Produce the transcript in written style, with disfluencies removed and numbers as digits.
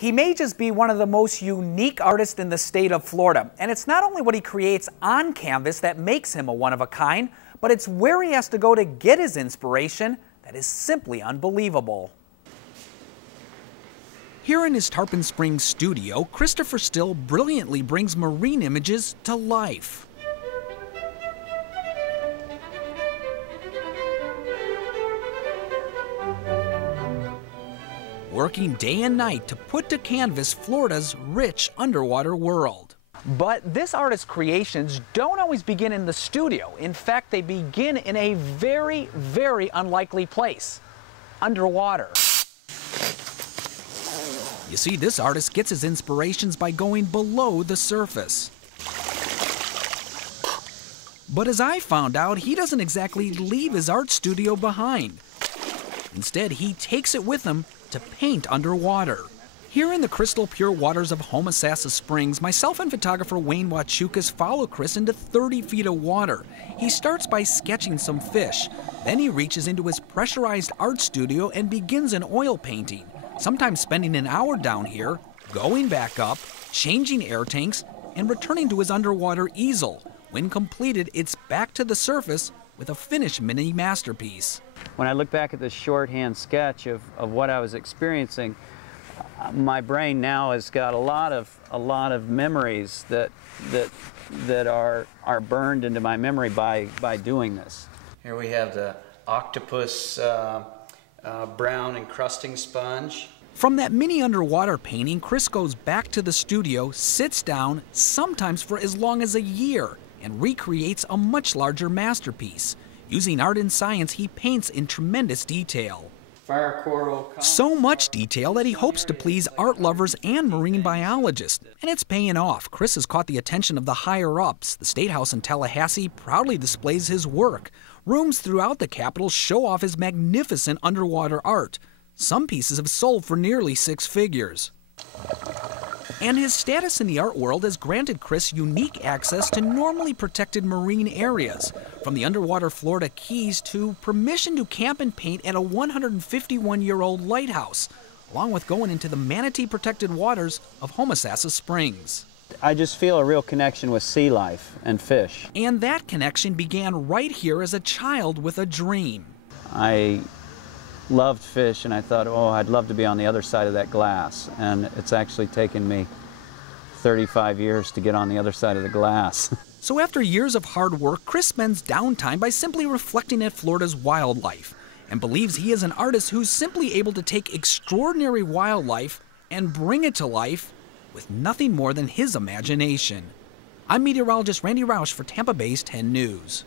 He may just be one of the most unique artists in the state of Florida. And it's not only what he creates on canvas that makes him a one-of-a-kind, but it's where he has to go to get his inspiration that is simply unbelievable. Here in his Tarpon Springs studio, Christopher Still brilliantly brings marine images to life. Working day and night to put to canvas Florida's rich underwater world. But this artist's creations don't always begin in the studio. In fact, they begin in a very, very unlikely place, underwater. You see, this artist gets his inspirations by going below the surface. But as I found out, he doesn't exactly leave his art studio behind. Instead, he takes it with him to paint underwater. Here in the crystal pure waters of Homosassa Springs, myself and photographer Wayne Wachukas follow Chris into 30 feet of water. He starts by sketching some fish. Then he reaches into his pressurized art studio and begins an oil painting, sometimes spending an hour down here, going back up, changing air tanks, and returning to his underwater easel. When completed, it's back to the surface with a finished mini masterpiece. When I look back at this shorthand sketch of what I was experiencing, my brain now has got a lot of memories that are burned into my memory by doing this. Here we have the octopus brown encrusting sponge. From that mini underwater painting, Chris goes back to the studio, sits down, sometimes for as long as a year, and recreates a much larger masterpiece. Using art and science, he paints in tremendous detail. Fire coral. So much detail that he hopes to please art lovers and marine biologists. And it's paying off. Chris has caught the attention of the higher-ups. The State House in Tallahassee proudly displays his work. Rooms throughout the Capitol show off his magnificent underwater art. Some pieces have sold for nearly 6 figures. And his status in the art world has granted Chris unique access to normally protected marine areas, from the underwater Florida Keys to permission to camp and paint at a 151-year-old lighthouse, along with going into the manatee-protected waters of Homosassa Springs. I just feel a real connection with sea life and fish. And that connection began right here as a child with a dream. I loved fish, and I thought, oh, I'd love to be on the other side of that glass. And it's actually taken me 35 years to get on the other side of the glass. So after years of hard work, Chris spends downtime by simply reflecting at Florida's wildlife, and believes he is an artist who's simply able to take extraordinary wildlife and bring it to life with nothing more than his imagination. I'm meteorologist Randy Roush for Tampa Bay's 10 News.